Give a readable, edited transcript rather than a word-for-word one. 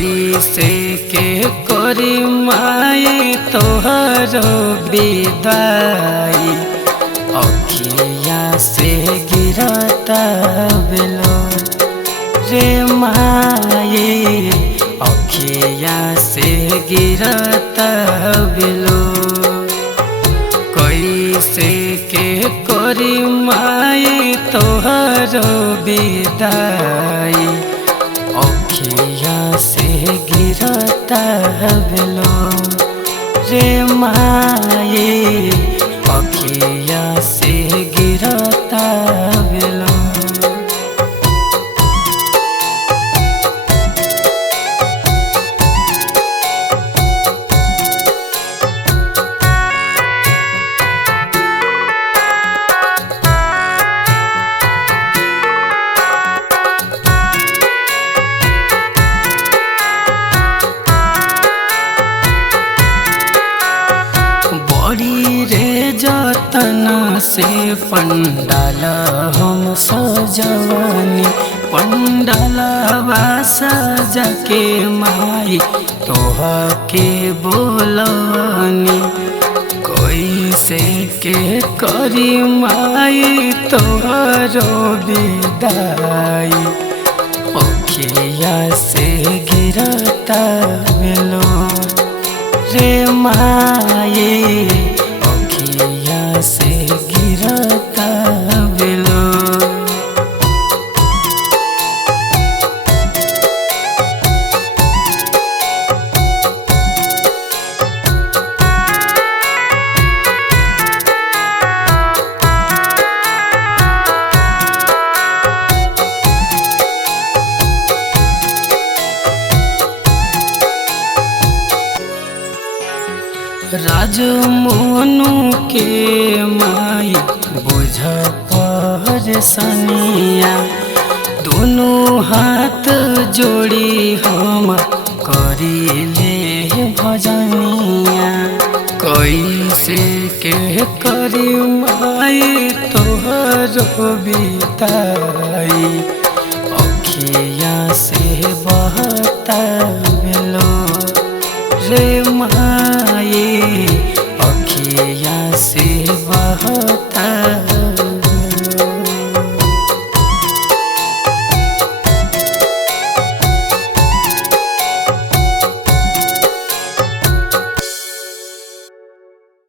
कैसे के करी माई तोहरो विदाई। अखिया से गिरता बेलोर रे माई, अखिया से गिरता बेलोर। कैसे के करी माई तोहरो विदाई। अखिया से गिरता बेलोर रे माई, अखिया से गिरता बेलोर। बड़ी रे जतन से पंडाल हम सजवानी। पंडालवा सजा के माई तोह के बोलवानी। कैसे के करी माई तोहरो विदाई। अखिया से गिरता बेलोर रे माई, अखिया से गिरता बेलोर। राजमोनू के माई बुझ परेशानिया। दोनों हाथ जोड़ी हम करीले भजनिया। कैसे के करी माई तोहरो विदाई। अखिया से बहता बेलोर रे माई, अखिया से बहता